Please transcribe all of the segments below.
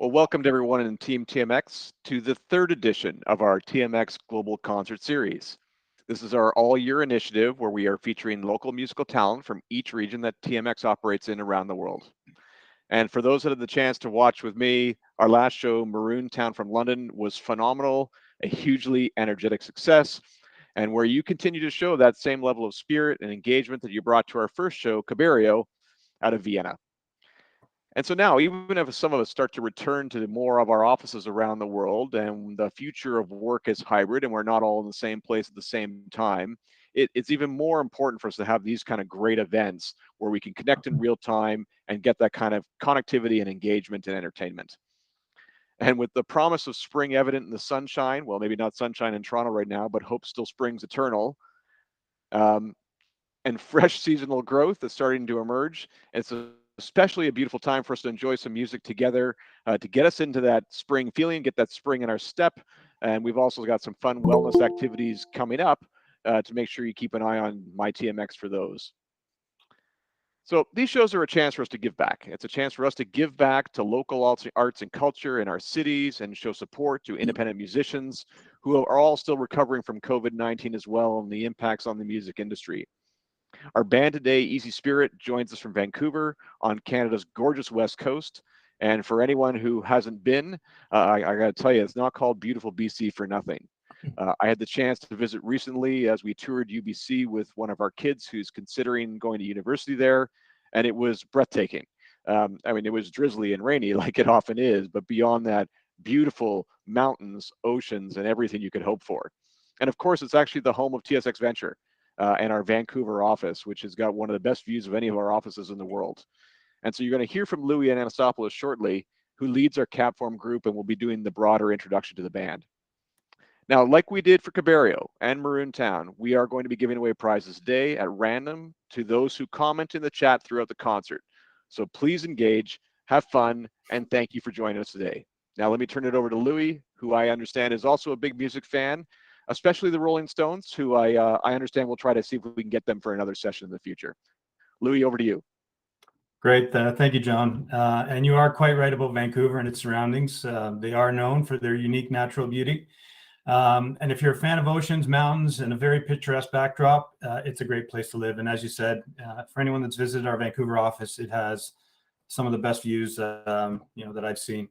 Well, welcome to everyone in Team TMX to the third edition of our TMX Global Concert Series. This is our all-year initiative where we are featuring local musical talent from each region that TMX operates in around the world. And for those that had the chance to watch with me, our last show, Maroon Town from London, was phenomenal, a hugely energetic success, and where you continue to show that same level of spirit and engagement that you brought to our first show, Cabario, out of Vienna. And so now, even if some of us start to return to more of our offices around the world and the future of work is hybrid and we're not all in the same place at the same time, it's even more important for us to have these kind of great events where we can connect in real time and get that kind of connectivity and engagement and entertainment. And with the promise of spring evident in the sunshine, well, maybe not sunshine in Toronto right now, but hope still springs eternal, um, and fresh seasonal growth that's starting to emerge, it's especially a beautiful time for us to enjoy some music together, to get us into that spring feeling, get that spring in our step. And we've also got some fun wellness activities coming up to make sure you keep an eye on my TMX for those. So these shows are a chance for us to give back. It's a chance for us to give back to local arts and culture in our cities and show support to independent musicians who are all still recovering from COVID-19 as well and the impacts on the music industry. Our band today, Easy Spirit, joins us from Vancouver on Canada's gorgeous West Coast. And for anyone who hasn't been, I got to tell you, it's not called beautiful BC for nothing. I had the chance to visit recently as we toured UBC with one of our kids who's considering going to university there, and it was breathtaking. I mean, it was drizzly and rainy like it often is, but beyond that, beautiful mountains, oceans, and everything you could hope for. And of course, it's actually the home of TSX Venture. And our Vancouver office, which has got one of the best views of any of our offices in the world. And so you're going to hear from Louis and Anasopoulos shortly, who leads our Capform group and will be doing the broader introduction to the band. Now, like we did for Cabario and Maroon Town, we are going to be giving away prizes today at random to those who comment in the chat throughout the concert. So please engage, have fun, and thank you for joining us today. Now, let me turn it over to Louis, who I understand is also a big music fan, especially the Rolling Stones, who I understand we'll try to see if we can get them for another session in the future. Louis, over to you. Great. Thank you, John. And you are quite right about Vancouver and its surroundings. They are known for their unique natural beauty. And if you're a fan of oceans, mountains, and a very picturesque backdrop, it's a great place to live. And as you said, for anyone that's visited our Vancouver office, it has some of the best views that I've seen.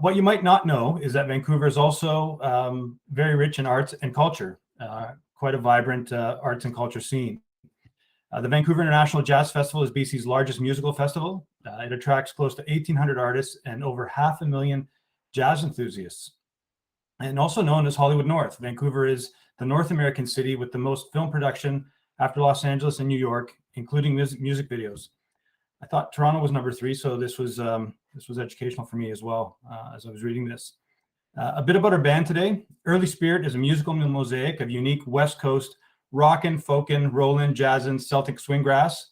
What you might not know is that Vancouver is also very rich in arts and culture, quite a vibrant arts and culture scene. The Vancouver International Jazz Festival is BC's largest musical festival. It attracts close to 1,800 artists and over 500,000 jazz enthusiasts. And also known as Hollywood North, Vancouver is the North American city with the most film production after Los Angeles and New York, including music videos. I thought Toronto was number 3, so this was educational for me as well as I was reading this. A bit about our band today. Early Spirit is a musical mosaic of unique West Coast rockin', folkin', rollin', jazzin', Celtic swinggrass,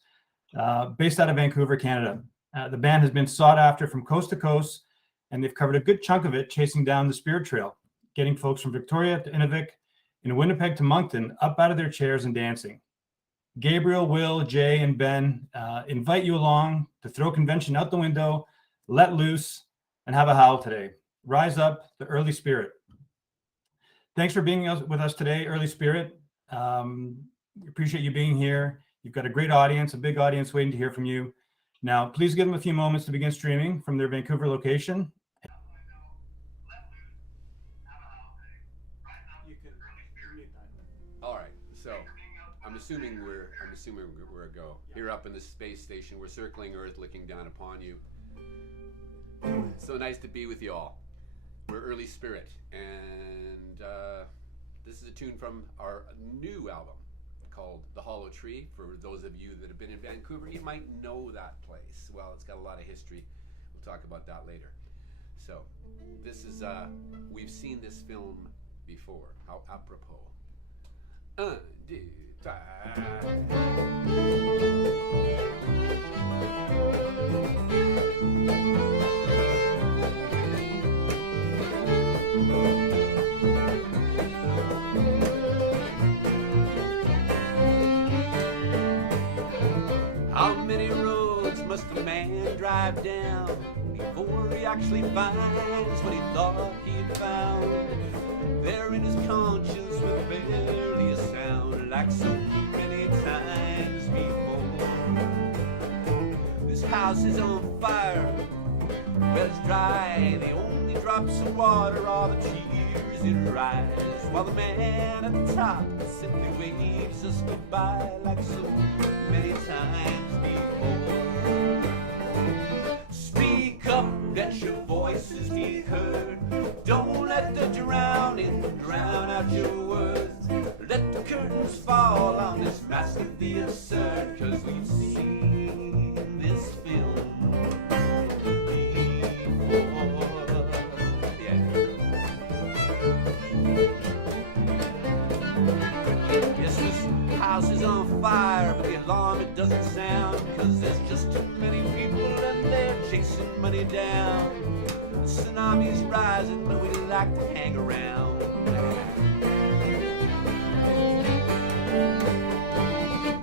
based out of Vancouver, Canada. The band has been sought after from coast to coast, and they've covered a good chunk of it chasing down the Spirit Trail, getting folks from Victoria to Inuvik, in Winnipeg to Moncton, up out of their chairs and dancing. Gabriel, Will, Jay, and Ben invite you along to throw convention out the window, let loose, and have a howl today. Rise up, the Early Spirit. Thanks for being with us today, Early Spirit. We appreciate you being here. You've got a great audience, a big audience waiting to hear from you. Now, please give them a few moments to begin streaming from their Vancouver location. All right, so I'm assuming we're a go. Here up in the space station, we're circling Earth, looking down upon you. So nice to be with you all. We're Early Spirit, and this is a tune from our new album called The Hollow Tree. For those of you that have been in Vancouver, you might know that place. Well, it's got a lot of history. We'll talk about that later. So this is, we've seen this film before. How apropos. 1, 2, 3. How many roads must a man drive down before he actually finds what he thought he'd found. There in his conscience with barely a sound, like so many times before. This house is on fire, well it's dry. The only drops of water are the tears that rise, while the man at the top simply waves us goodbye like so many times before. Speak up, let your voices be heard. Don't let the drowning drown out your words. Let the curtains fall on this mask of the absurd, 'cause we've seen this film before. Yeah. Yes, this house is on fire, but the alarm it doesn't sound, 'cause there's just too many people and they're chasing money down. The tsunami's rising, but we like to hang around.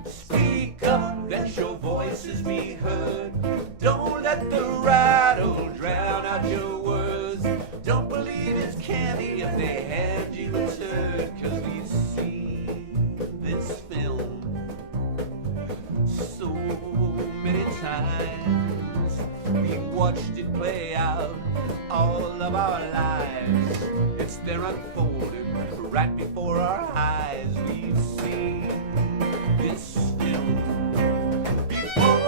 Speak up, let your voices be heard. Don't let the rattle drown out your words. Don't believe it's candy if they hand you a turd, 'cause we've seen this film so many times. We've watched it play out all of our lives. It's there unfolded right before our eyes. We've seen this film before.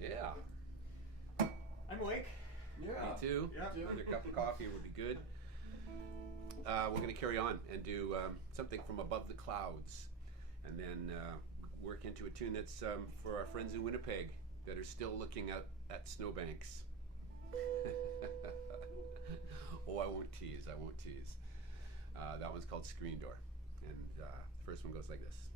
Yeah. I'm awake. Me too. Yeah. Another cup of coffee would be good. We're going to carry on and do something from above the clouds, and then work into a tune that's for our friends in Winnipeg that are still looking at snowbanks. Oh, I won't tease. That one's called Screen Door, and the first one goes like this.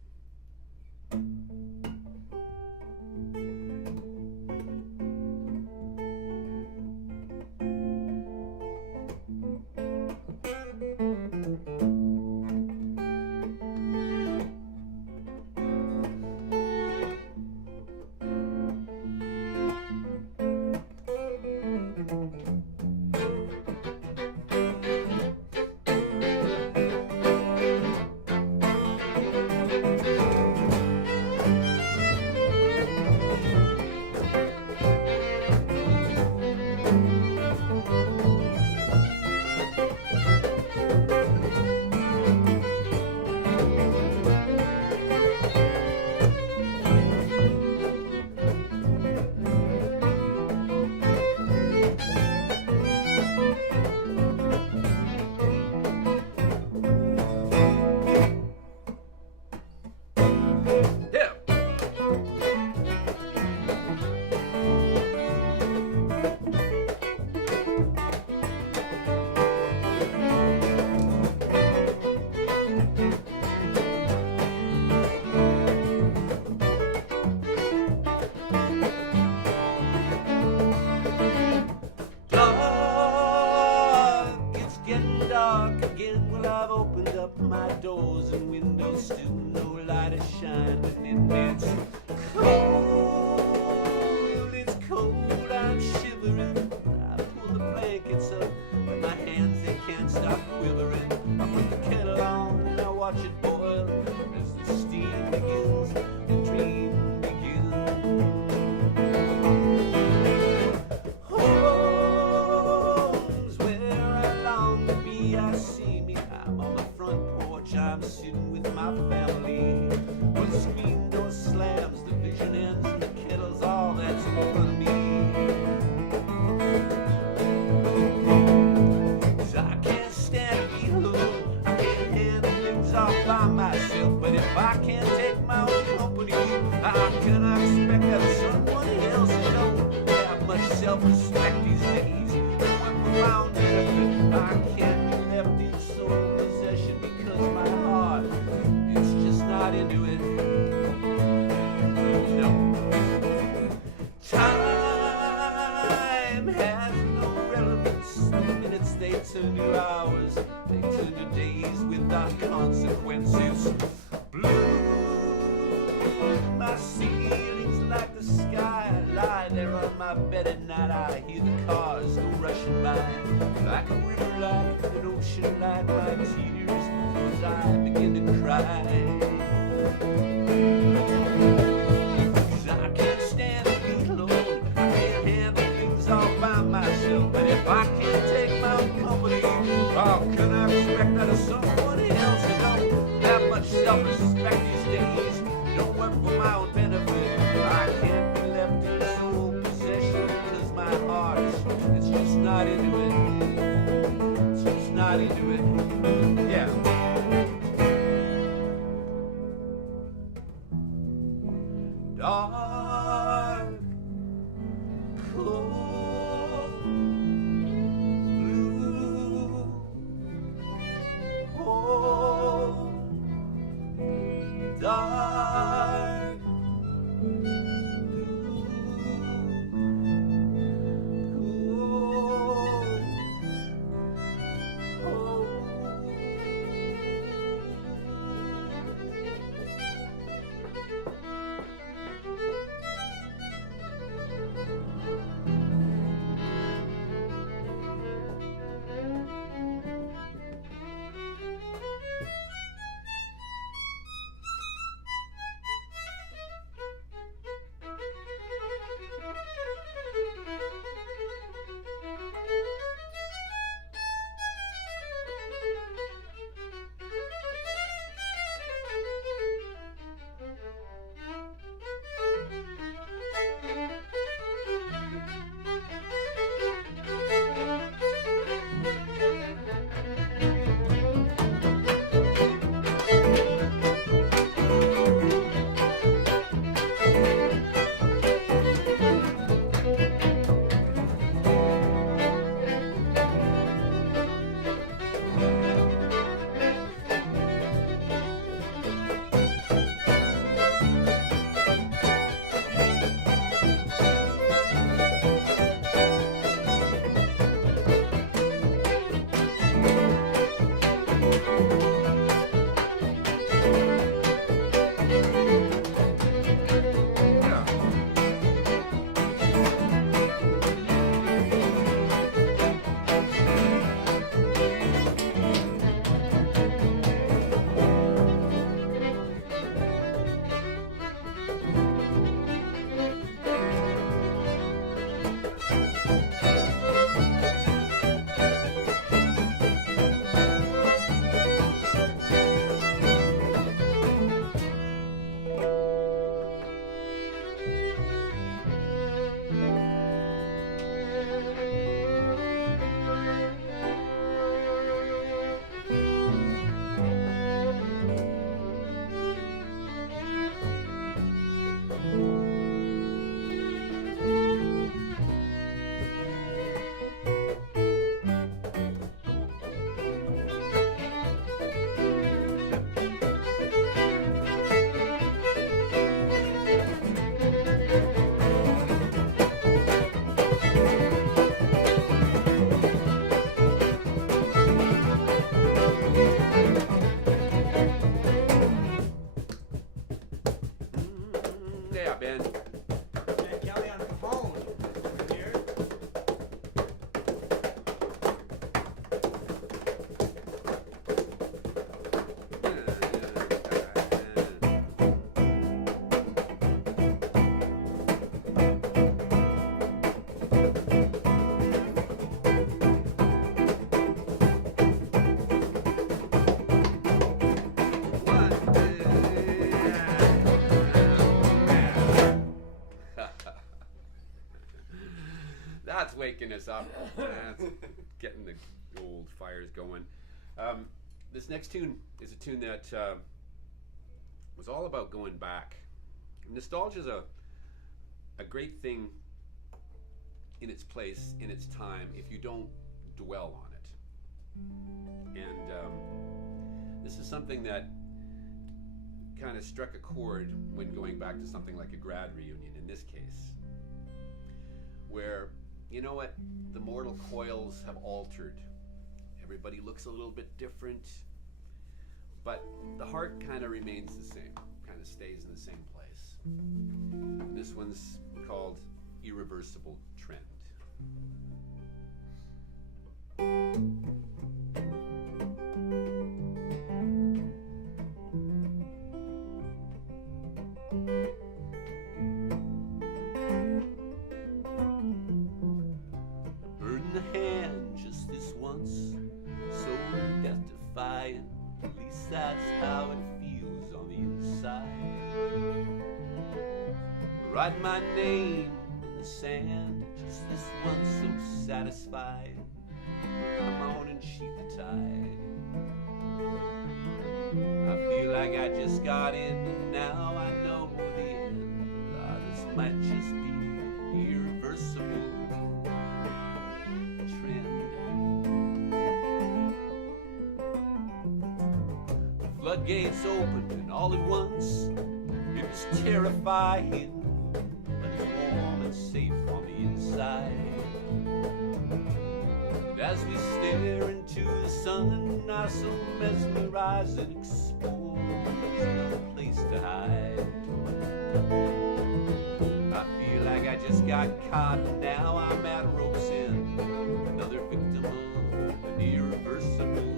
world, still no light is shining, and it's cold, it's cold, I'm shivering. I pull the blankets up, but my hands, they can't stop quivering. I put the kettle on and I watch it boil as the steam begins, the dream begins. Home's where I long to be, I see me. I'm on the front porch, I'm sitting with my family. When the screen door slams, the vision ends, and the kettle's all that's in front of me. 'Cause I can't stand to be alone, I can't handle things all by myself. But if I can't take my own company, how can I expect that someone else who don't have much self-respect these days? And when we found benefit, I can't be left in sole possession because my heart, it's just not into it. No. Time has no relevance. The minutes, they turn to hours, they turn to days without consequences. Blue, my ceiling's like the sky. I lie there on my bed at night, I hear the cars go rushing by. Like a river, like an ocean, like my tears, as I begin to cry. 'Cause I can't stand to be alone, I can't handle things all by myself. But if I can't take my own company, how can I expect that of someone else who don't have much self-respect these days? Don't work for my own benefit, I can't be left in sole possession because my heart, it's just not into it. It's just not into it. Yeah. Dark, cold, blue, cold, dark, blue, cold, cold. That's waking us up. That's getting the old fires going. This next tune is a tune that was all about going back. Nostalgia is a great thing in its place, in its time, if you don't dwell on it. And this is something that kind of struck a chord when going back to something like a grad reunion in this case, where, you know what, the mortal coils have altered. Everybody looks a little bit different, but the heart kind of remains the same, kind of stays in the same place. And this one's called Irreversible Trend. Death-defying, at least that's how it feels on the inside. Write my name in the sand, just this once so satisfied. Come on and sheet the tide. I feel like I just got in, and now I know the end. This might just be irreversible. Floodgates opened and all at once it was terrifying, but it's warm and safe on the inside. And as we stare into the sun, I so mesmerized and exposed, no place to hide. I feel like I just got caught and now I'm at rope's end, another victim of an irreversible.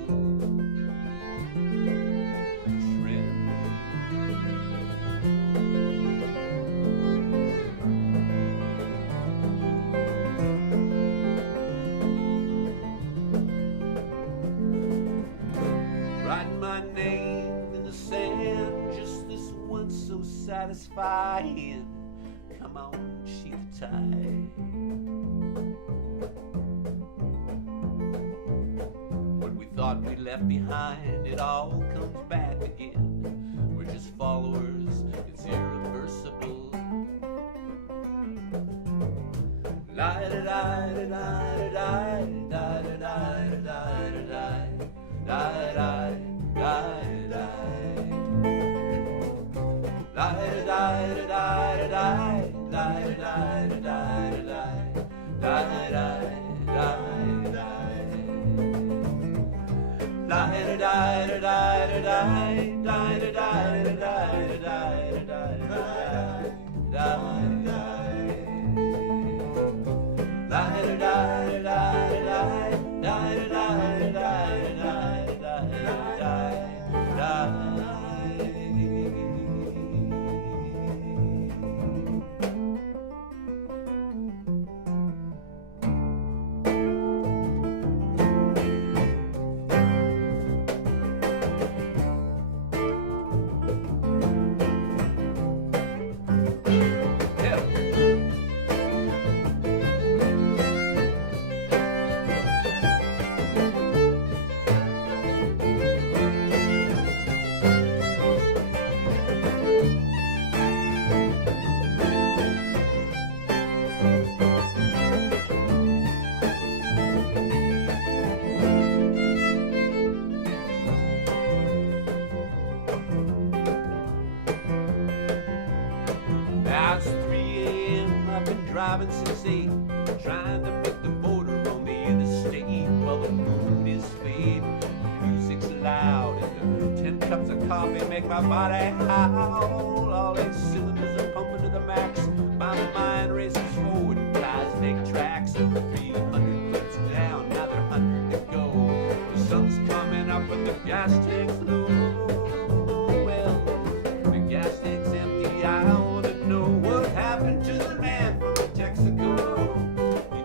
Satisfying, come on, sheet the tide. What we thought we left behind, it all comes back again. We're just followers, it's irreversible. Now it's 3 a.m. I've been driving since 8, trying to make the border on the interstate. While the moon is fading, the music's loud, and the 10 cups of coffee make my body howl. All 8 cylinders are pumping to the max. My mind races forward and tires make tracks. 300 clips down, another 100 to go. The sun's coming up and the gas tank's low. Well, the gas tank's empty. I wanna know what happened to the man from Texaco. He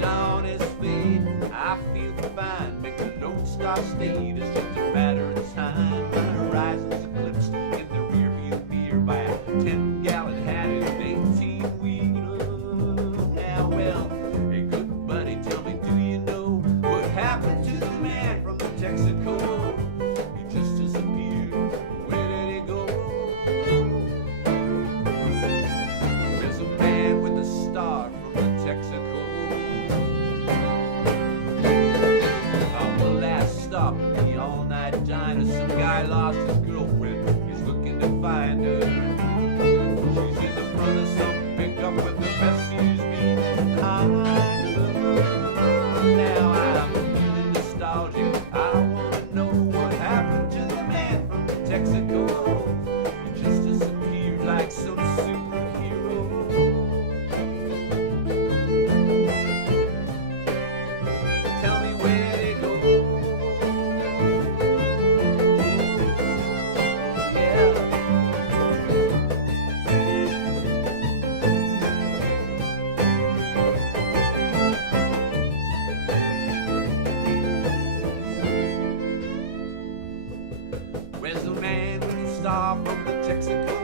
dawn is fade, I feel fine. Make the Lone Star State, it's just a matter of time. The horizon's eclipsed in the rearview mirror by a 10-gallon hat and an 18-wheeler. Now, well, hey, good buddy, tell me, do you know what happened to the man from the Texaco? He just disappeared. Where did he go? There's a man with a star from the Texaco. On the last stop, the all-night diner, some guy lost his girlfriend. He's looking to find her. She's in the front of some pickup with the best series behind her. Now I'm feeling nostalgic. I wanna know what happened to the man from the Texaco. He just disappeared like some superhero. Tell me where they go. Yeah. Where's the man with the star from the Texaco?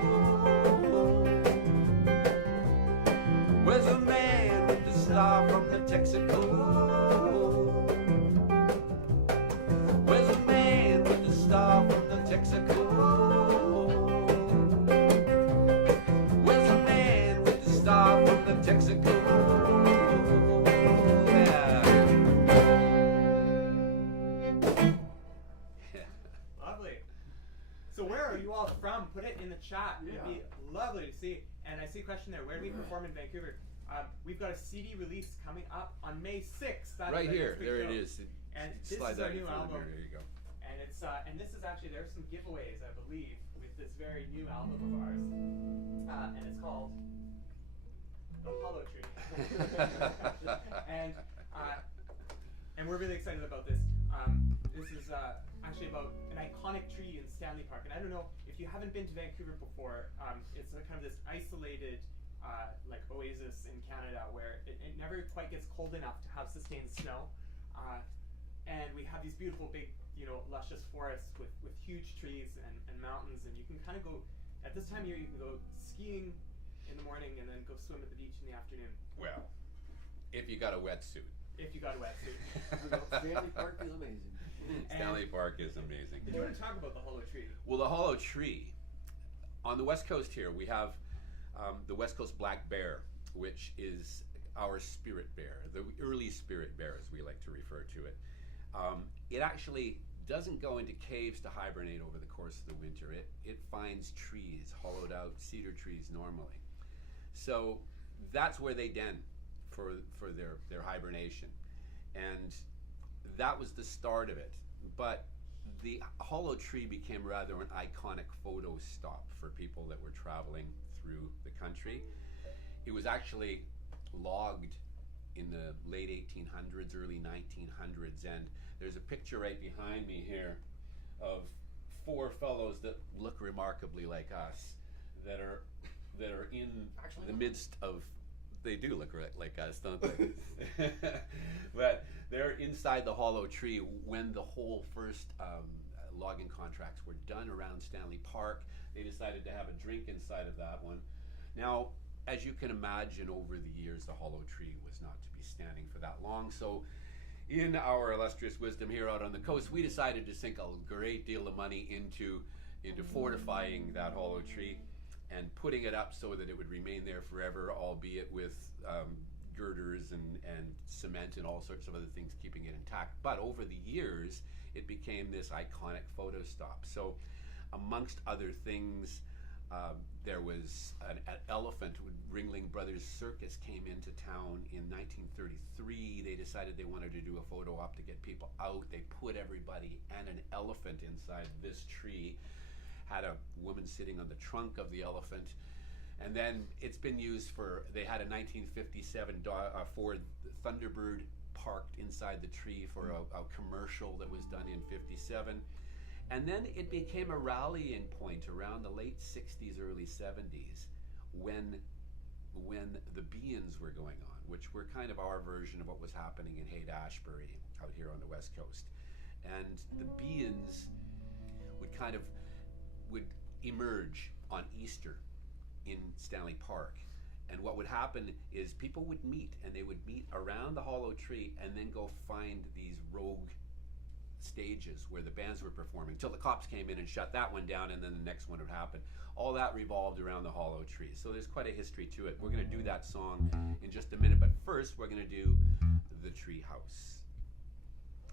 Where's the man with the star from the Texaco? Where's the man with the star from the Texaco? Where's the man with the star from the Texaco? Yeah. Lovely. So where are you all from? Put it in the chat. It'd be lovely to see. And I see a question there. Where do we perform in Vancouver? We've got a CD release coming up on May 6th. That Right is a here, big there show. it is. And this Slide is that our in new front of album. here. There you go. And it's and this is actually, there's some giveaways, I believe, with this very new album of ours. And it's called The Hollow Tree. and and we're really excited about this. This is actually about an iconic tree in Stanley Park. And I don't know if you haven't been to Vancouver before. It's a kind of this isolated like oasis in Canada where it never quite gets cold enough to have sustained snow. And we have these beautiful big, luscious forests with huge trees and mountains, and you can kind of go, at this time of year, you can go skiing in the morning and then go swim at the beach in the afternoon. Well, if you got a wetsuit. If you got a wetsuit. Stanley Park is amazing. Stanley Park is amazing. Do you want to talk about the Hollow Tree? Well, the Hollow Tree, on the West Coast here, we have the West Coast Black Bear, which is our spirit bear, the early spirit bear, as we like to refer to it. It actually doesn't go into caves to hibernate over the course of the winter. It finds trees, hollowed out cedar trees normally. So that's where they den for their hibernation. And that was the start of it. But the Hollow Tree became rather an iconic photo stop for people that were traveling through the country. It was actually logged in the late 1800s, early 1900s, and there's a picture right behind me here of four fellows that look remarkably like us, that are in the midst of. They do look like us, don't they? But they're inside the Hollow Tree when the whole first logging contracts were done around Stanley Park. They decided to have a drink inside of that one. Now, as you can imagine, over the years, the Hollow Tree was not to be standing for that long. So in our illustrious wisdom here out on the coast, we decided to sink a great deal of money into fortifying that Hollow Tree and putting it up so that it would remain there forever, albeit with girders and cement and all sorts of other things keeping it intact. But over the years, it became this iconic photo stop. So amongst other things, there was an elephant. Ringling Brothers Circus came into town in 1933. They decided they wanted to do a photo op to get people out. They put everybody and an elephant inside this tree, had a woman sitting on the trunk of the elephant, and then it's been used for, they had a 1957 Ford Thunderbird parked inside the tree for a commercial that was done in 57. And then it became a rallying point around the late 60s, early 70s, when the Beans were going on, which were kind of our version of what was happening in Haight-Ashbury out here on the West Coast. And the Beans would emerge on Easter in Stanley Park. And what would happen is people would meet, and they would meet around the hollow tree and then go find these rogue stages where the bands were performing till the cops came in and shut that one down, and then the next one would happen. All that revolved around the hollow tree. So there's quite a history to it. We're going to do that song in just a minute, but first we're going to do The Tree House.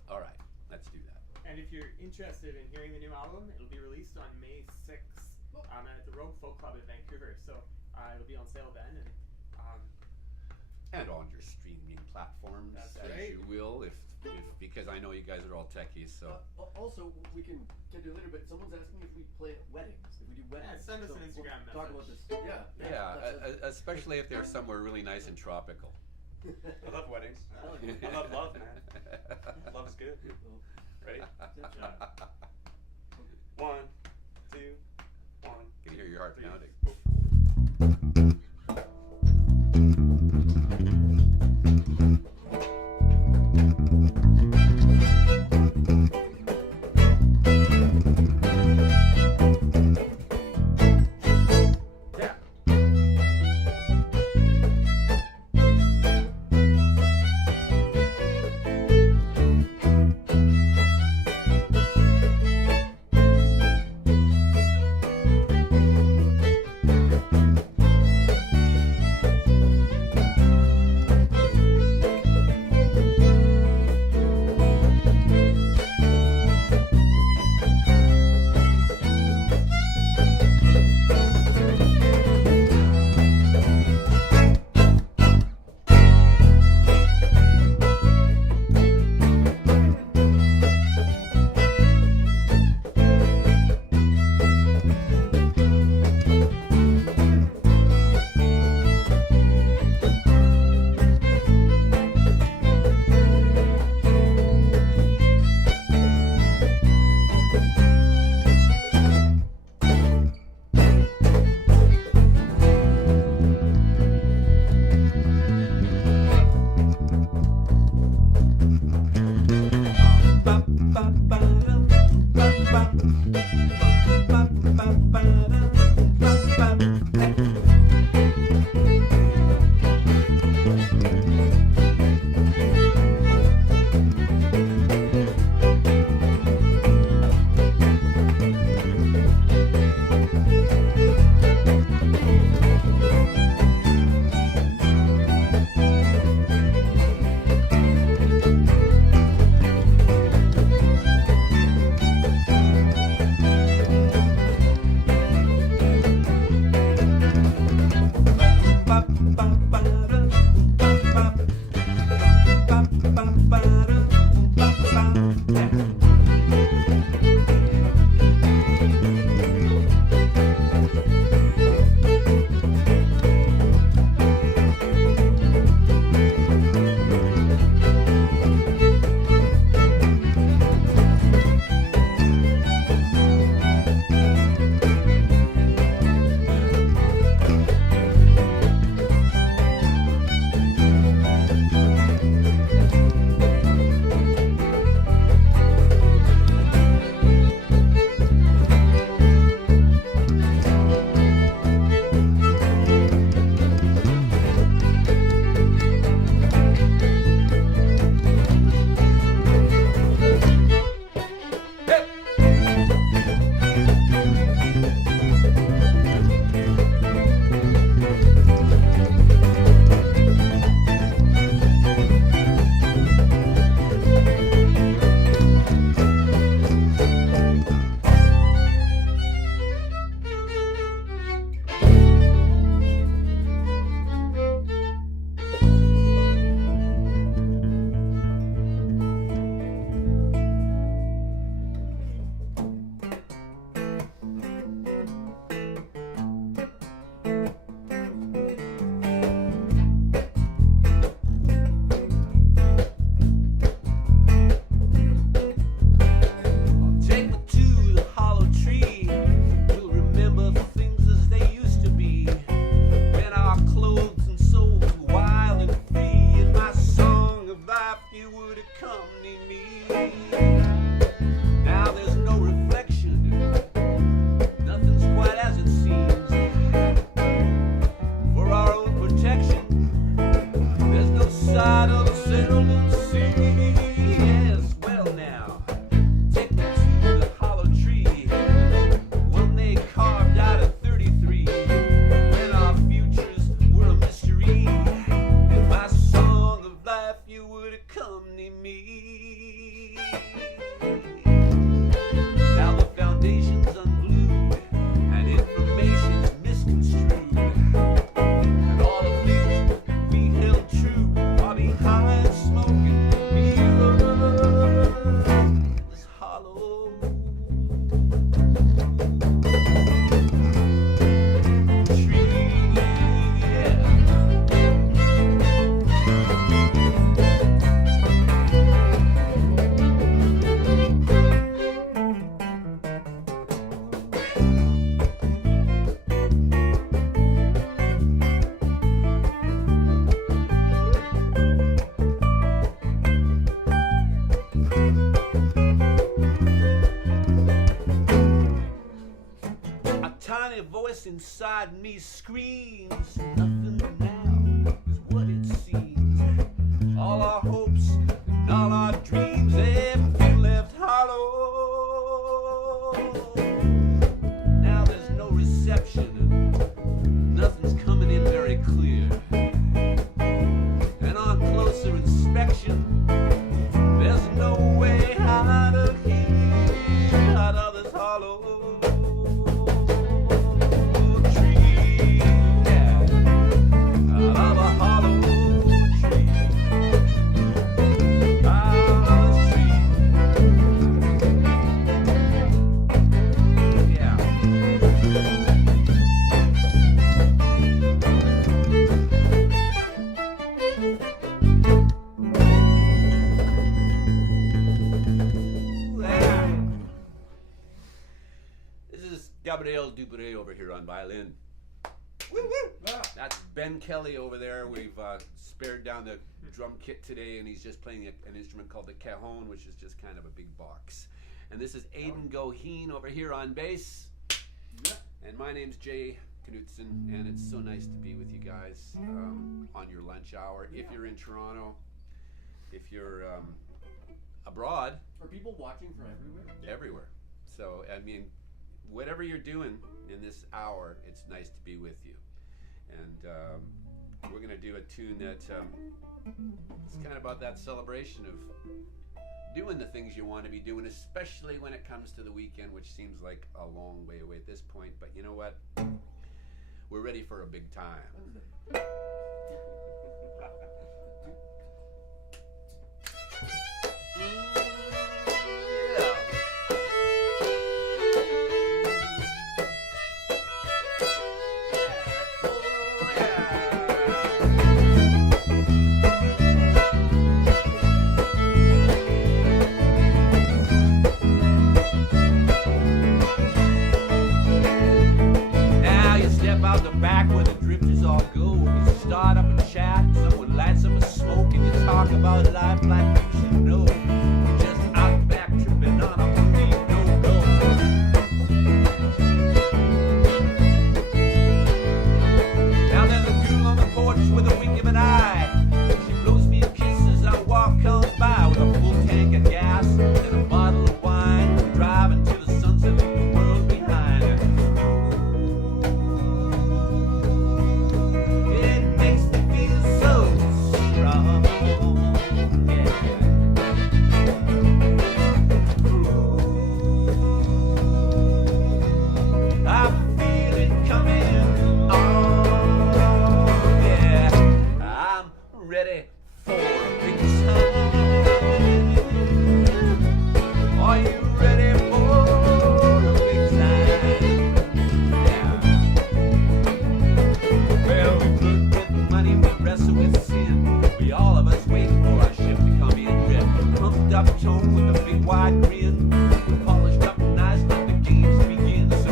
All right, let's do that. And if you're interested in hearing the new album, it'll be released on May 6th at the Rogue Folk Club in Vancouver. So it'll be on sale then. And on your streaming platforms, That's as right. you will, if because I know you guys are all techies. So Also, we can get a little bit. Someone's asking if we play at weddings. If we do weddings. send us So an Instagram we'll talk about message. this. Yeah. yeah, especially if they're somewhere really nice and tropical. I love weddings. I love love, man. Love is good. Ready? Yeah. 1, 2, 1. Can you hear your heart 3. pounding? Yeah. to come near me. Now the foundation's unglued and information's misconstrued, and all the things that we held true are behind smoking mirrors. This hollow tree, yeah. A tiny voice inside me screams, nothing now is what it seems. All our hopes and all our dreams, everything left hollow. Now there's no reception and nothing's coming in very clear. And on closer inspection, there's no way out of here, out of this hollow tree, yeah. Out of a hollow tree, out of this tree, yeah. This is Gabriel Dubré over here on violin. That's Ben Kelly over there. We've spared down the drum kit today, and he's just playing an instrument called the cajon, which is just kind of a big box. And this is Aidan Goheen over here on bass. And my name's Jay Knutson, and it's so nice to be with you guys on your lunch hour. If you're in Toronto, if you're abroad, Are people watching from everywhere? everywhere. So, I mean, whatever you're doing in this hour, it's nice to be with you. And we're going to do a tune that it's kind of about that celebration of doing the things you want to be doing, especially when it comes to the weekend, which seems like a long way away at this point. But you know what? We're ready for a big time. Now you step out the back where the drifters all go. You start up and chat, someone lights up a smoke, and you talk about life like you should know. Just out back tripping on a movie, no-go. Now there's a girl on the porch with a wink of an eye. She blows me a kiss as I walk on by with a full tank of gas and a bottle of wine. Driving to the sunset, leave the world behind. It makes me feel so strong, yeah. I feel it coming on, yeah. I'm ready for a big time. Are you ready for a big time? Yeah. Well, we look with money, we wrestle with sin. We all of us wait for our ship to come in red. Pumped up tone with a big wide grin. We're polished up and nice, let the games begin. So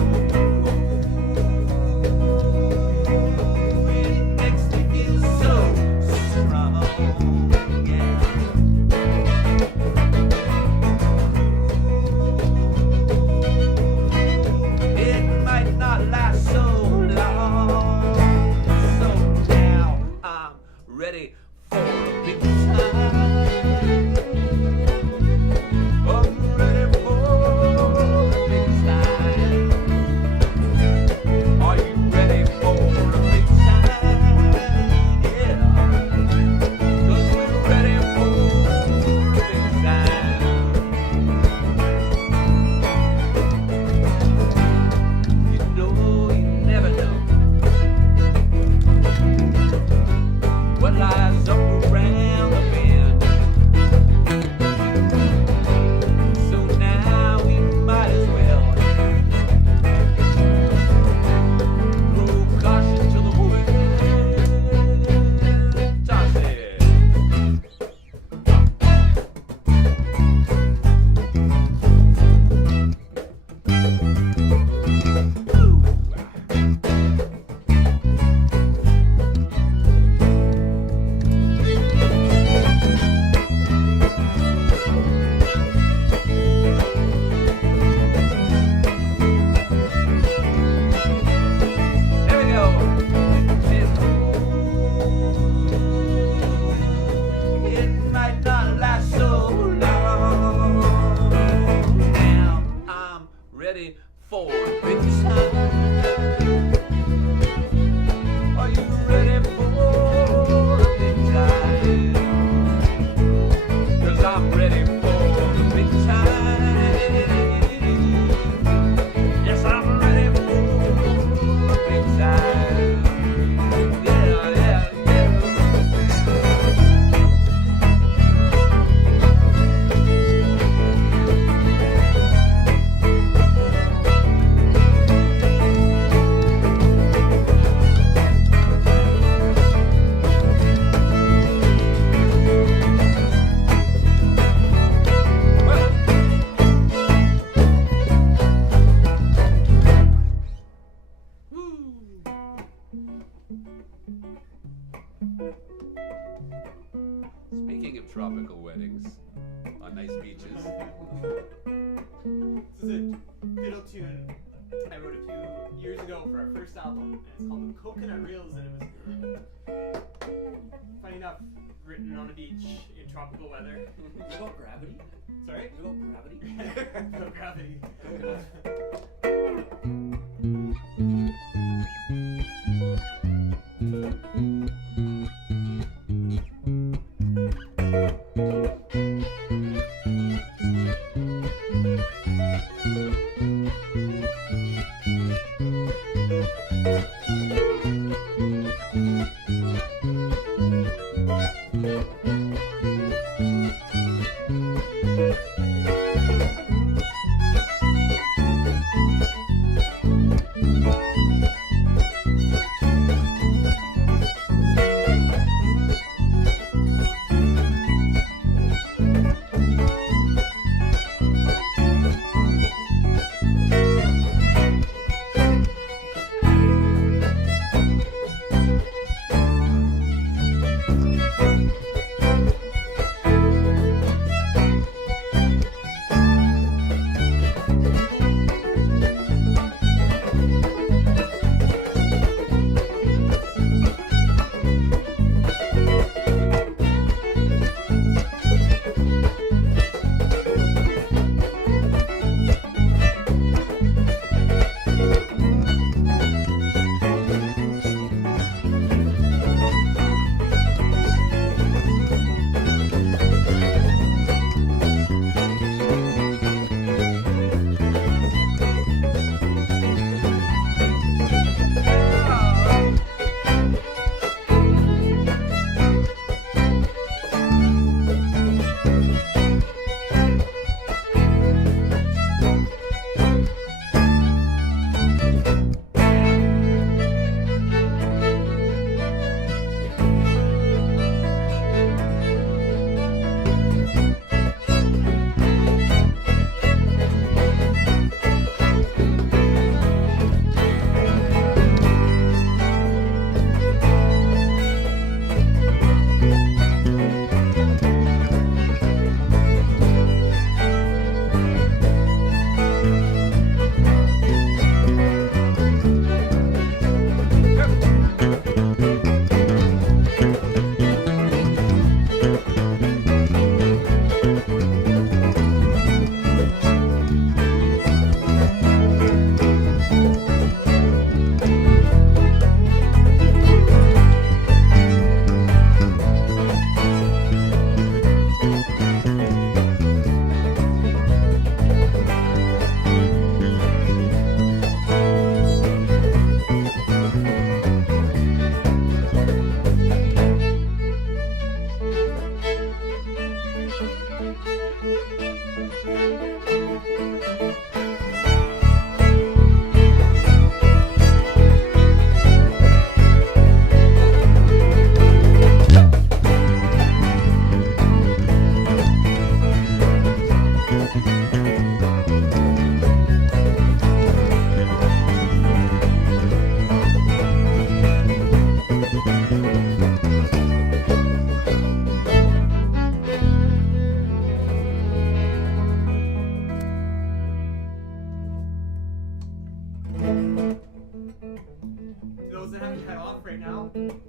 it makes me feel so strong, yeah. It might not last so long. So now I'm ready for a big time. I'm ready for tropical weddings on nice beaches. This is a fiddle tune I wrote a few years ago for our first album. And it's called Coconut Reels, and it was, funny enough, written on a beach in tropical weather. Is it about gravity? Sorry? Is it about gravity? No gravity.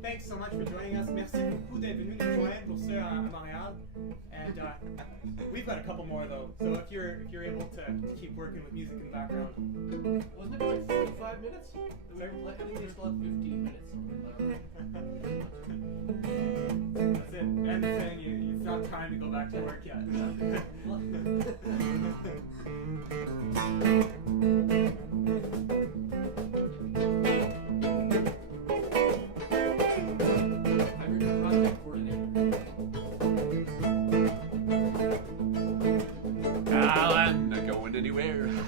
Thanks so much for joining us. Merci beaucoup d'être venu nous joindre pour ça à Montréal. And we've got a couple more though. So if you're able to keep working with music in the background. Wasn't it like 45 minutes? I think they still have 15 minutes. That's it. And saying it's not time to go back to work yet.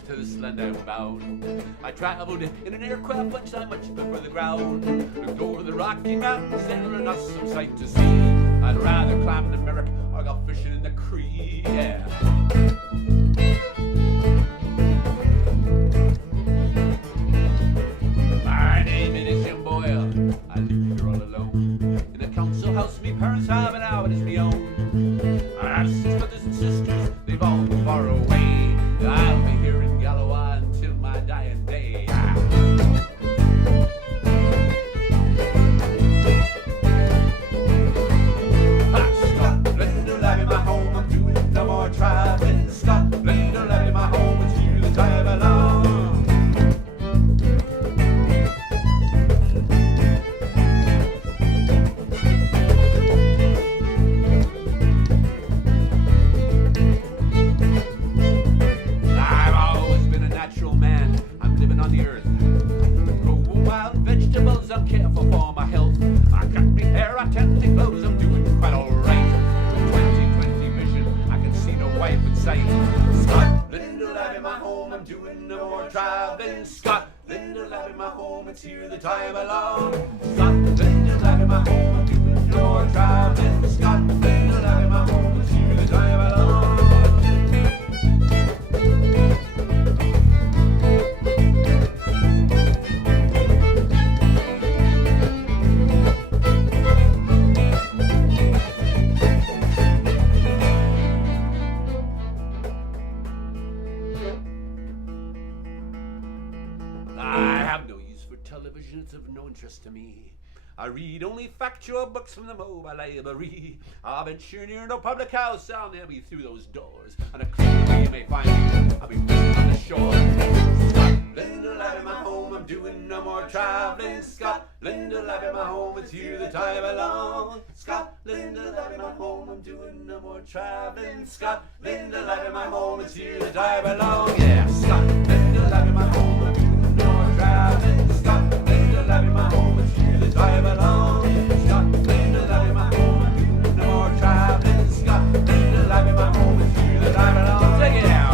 To this land I'm bound. I traveled in an aircraft much time much before the ground. Looked over the Rocky Mountains, there are not some sight to see. I'd rather climb in America or go fishing in the creek. Yeah. My name is Jim Boyle. I live here all alone. In the council house, me parents have it out as me own. past brothers and sisters, they've all moved far away. I'll be here in Galloway until my dying day. Scotland, I'll be my home. I'm doing no more traveling. Scotland, I'll be my home. It's here that I belong. I've always been a natural man. I'm living on the earth. Grow wild vegetables. I'm careful for my health. I cut me hair. I tend to clothes. I'm doing quite alright. With 20/20 vision, I can see no wife in sight. Scotland, I'll be my home. I'm doing no more traveling. Scotland, I'll be my home. It's here that I belong. Scotland, I'll be my home. I'm doing no more traveling. Scotland, I'll be my home. It's here that I belong. I have no use for television, it's of no interest to me. I read only factual books from the mobile library. I'll venture near no public house, I'll never be through those doors. On a clear you may find me, I'll be fishing on the shore. Scotland, I'll be my home, I'm doing no more traveling. Scotland, I'll be my home, it's here that I belong. Scotland, I'll be my home, I'm doing no more traveling. Scotland, I'll be my home, it's here that I belong. Yeah, Scotland, I'll be my home, I'm doing no more traveling. Scotland, I'll be my home, it's here that I belong. Scotland, I'll be my home, I'm doing no more traveling. Scotland, I'll be my home, it's here that I belong. Take it out.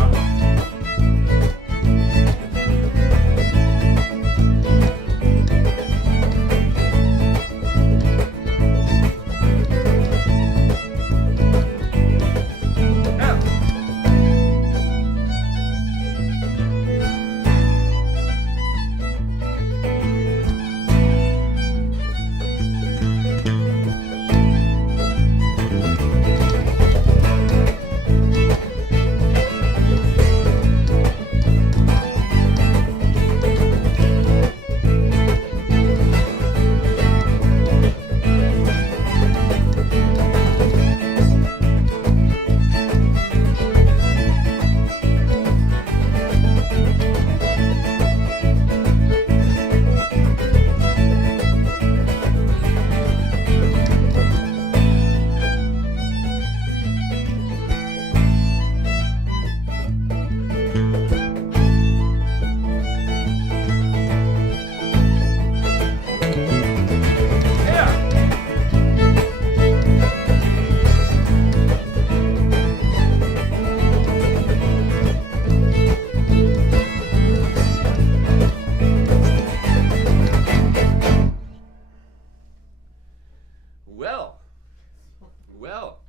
Well,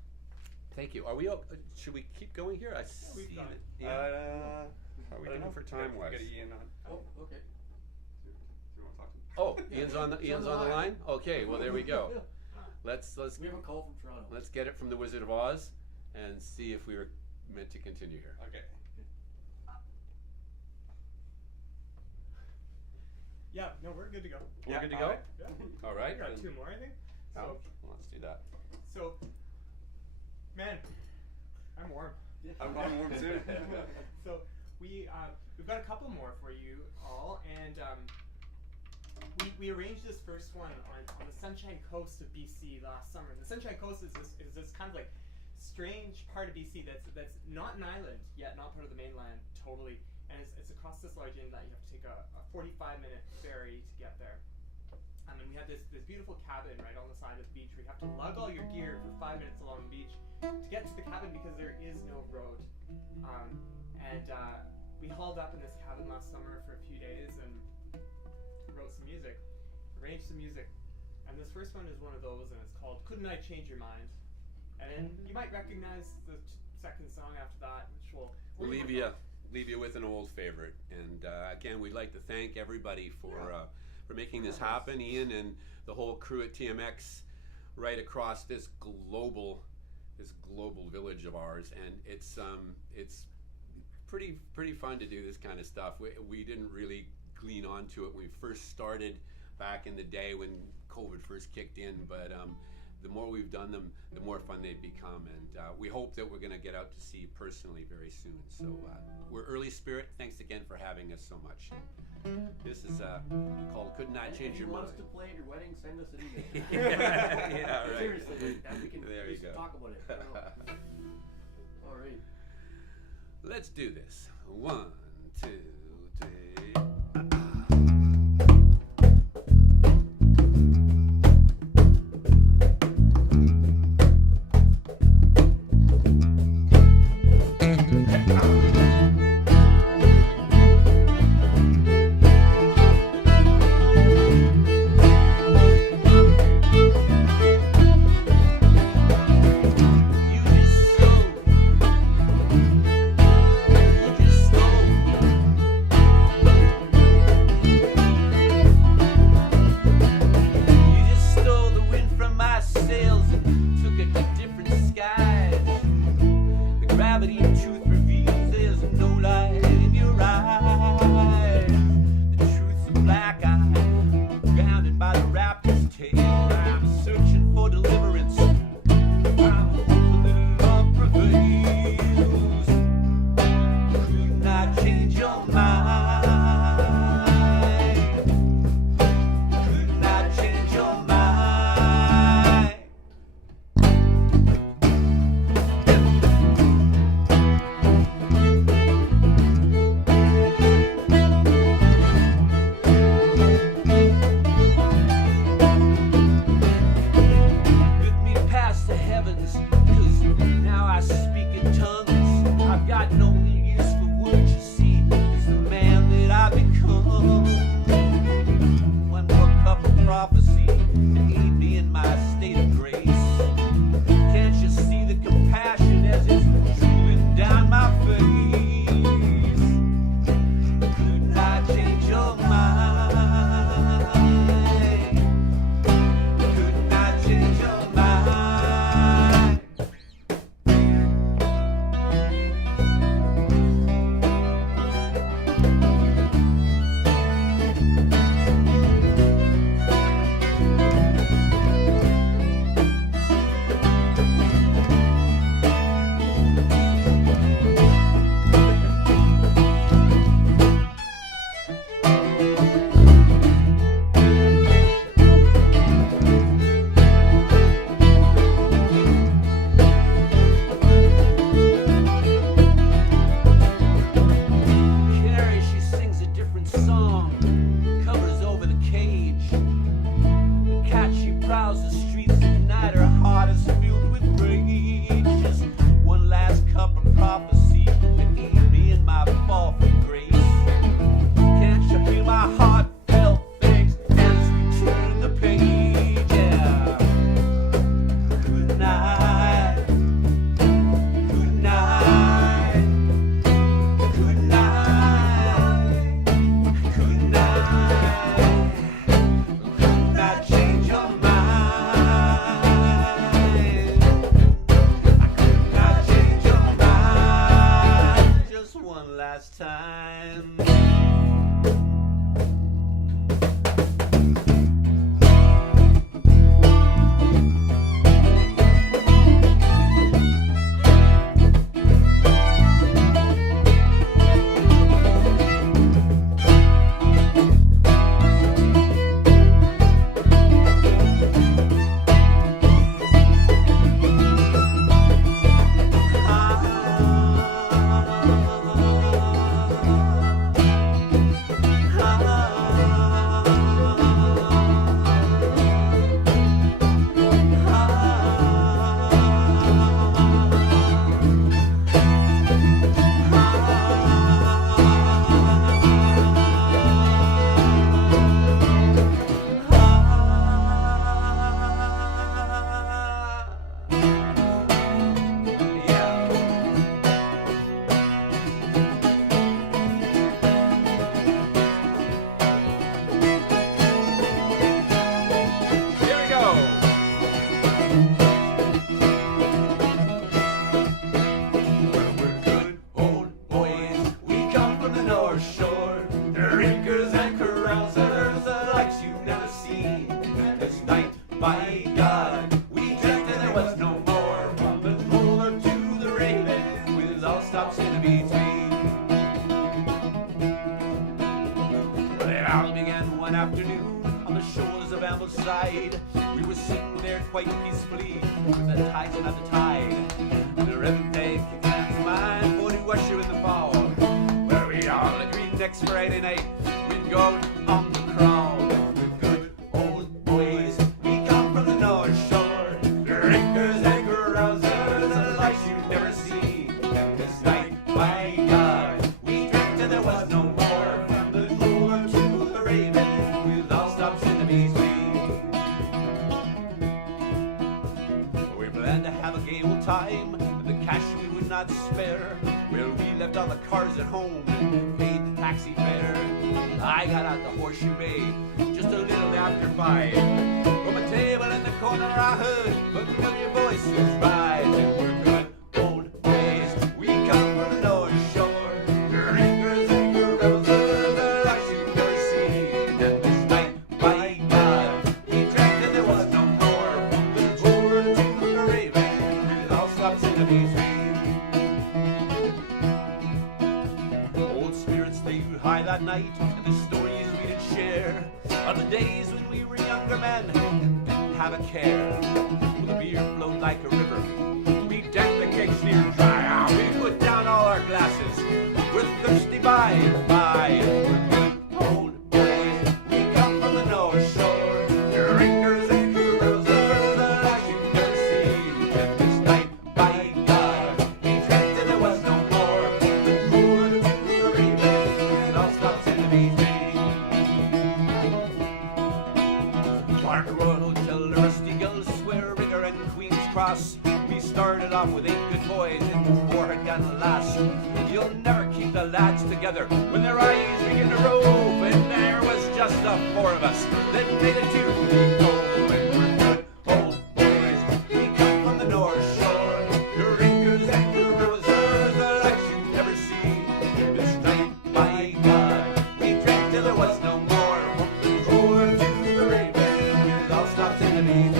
thank you. Are we? Should we keep going here? I see gone. that. Yeah. How are we doing for time wise? Got Ian on. Oh, okay. Do you want to talk to him? Oh, Ian's on the line. Okay, well there we go. Yeah. Let's We have a call from Toronto. let's get it from the Wizard of Oz and see if we were meant to continue here. Okay. Yeah, no, we're good to go. We're good to go. Yeah. All right. We got then- two more, I think. Oh, let's do that. So, man, I'm warm. I'm warm too. So we've got a couple more for you all, and we arranged this first one on the Sunshine Coast of BC last summer. And the Sunshine Coast is this kind of like strange part of BC that's not an island yet, not part of the mainland totally, and it's across this large inlet. You have to take a 45-minute ferry to get there. And we have this beautiful cabin right on the side of the beach where you have to lug all your gear for 5 minutes along the beach to get to the cabin because there is no road. We hauled up in this cabin last summer for a few days and wrote some music, arranged some music. And this first one is one of those, and it's called Couldn't I Change Your Mind? And then you might recognize the second song after that, which will We'll leave you with an old favorite. And again, we'd like to thank everybody for making this happen, Ian and the whole crew at TMX, right across this global global village of ours, and it's pretty fun to do this kind of stuff. We didn't really glean onto it when we first started back in the day when COVID first kicked in, but the more we've done them, the more fun they've become, and we hope that we're going to get out to see you personally very soon. So we're Early Spirit. Thanks again for having us so much. This is called Could Not Change Your Mind. If you want us to play at your wedding, send us an email. Yeah, right. Seriously, we can There you just go. talk about it. All right. Let's do this. 1, 2, 3. stops in between. Well, it all began one afternoon on the shores of Ambleside. We were sitting there quite peacefully with the tides and at the tide. The rhythm day kicked man's mind for to usher in the fall, where we all agreed next Friday night we'd go on the crawl. With good old boys, we come from the North Shore, drinkers and carousers, the lights you'd never seen. And this night, by God, we drank till there was no more. From the Cooler to the Raven, with all stops in between. We planned to have a gay old time, and the cash we would not spare. Well, we left all the cars at home and paid the taxi fare. I got out the Horseshoe Bay just a little after 5. From a table in the corner I heard familiar voices rise. And we're good old boys, we come from the North Shore, drinkers and carousers, the lights you've never seen. And this night, by God, we drank till there was no more. From the Cooler to the Raven, with all stops in between. Old spirits, they high that night, and the stories we did share of the days when we were younger men and didn't have a care. Well, the beer flowed like a river, we decked the kegs near dry. We put down all our glasses, we're thirsty by and by. We're good old boys, we come from the North Shore, drinkers and carousers, the lights you've never seen. And this night, by God, we drank till there was no more. The Cooler to the Raven, and all stops in between. Park Royal Hotel, the Rusty Gulls, Square Rigger and Queen's Cross. We started off with 8 good boys and 4 had gotten lost. You'll never keep the lads together when their eyes begin to rove, and there was just the 4 of us that made it to the Cove. And we're good old boys, we come from the North Shore, drinkers and carousers, the lights you've never seen. This night, by God, we drank till there was no more. From the Cooler to the Raven, with all stops in between.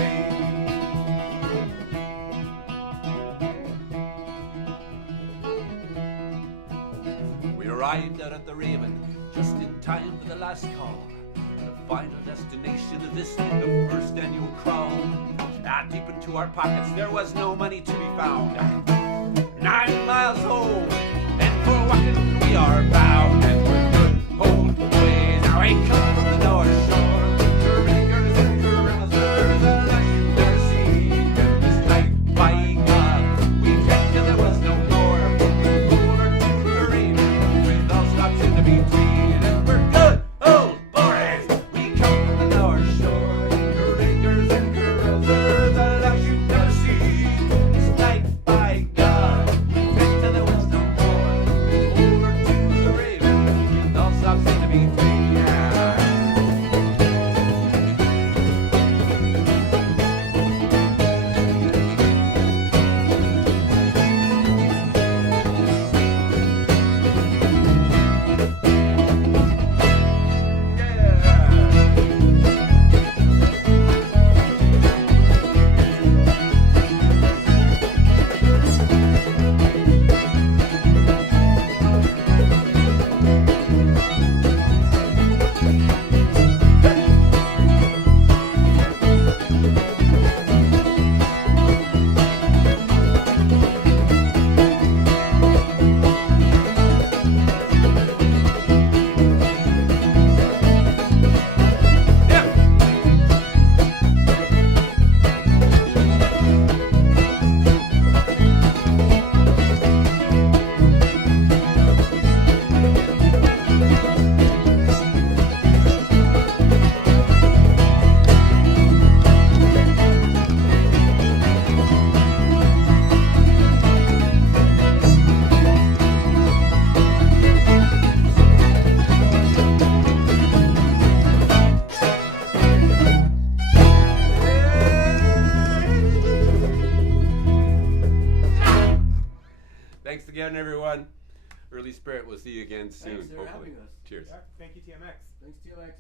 We arrived out at the Raven just in time for the last call. The final destination of this, the first annual crawl. Now deep into our pockets there was no money to be found. 9 miles home, and for walking we are bound. And we're good old boys, now we come from the North Shore, drinkers and carousers, the lights you've never seen. And this night, by God, we drank till there was no more. From the Cooler to the Raven, with all stops in between. And we're good old boys, we come from the North Shore, drinkers and carousers, the lights you've never seen. This night, by God, we drank till there was no more. Cooler to the Raven, with all stops in between. Thanks again, everyone. Early Spirit, we'll see you again soon. Thanks for hopefully. having us. Cheers. Yeah, thank you, TMX. Thanks, TMX.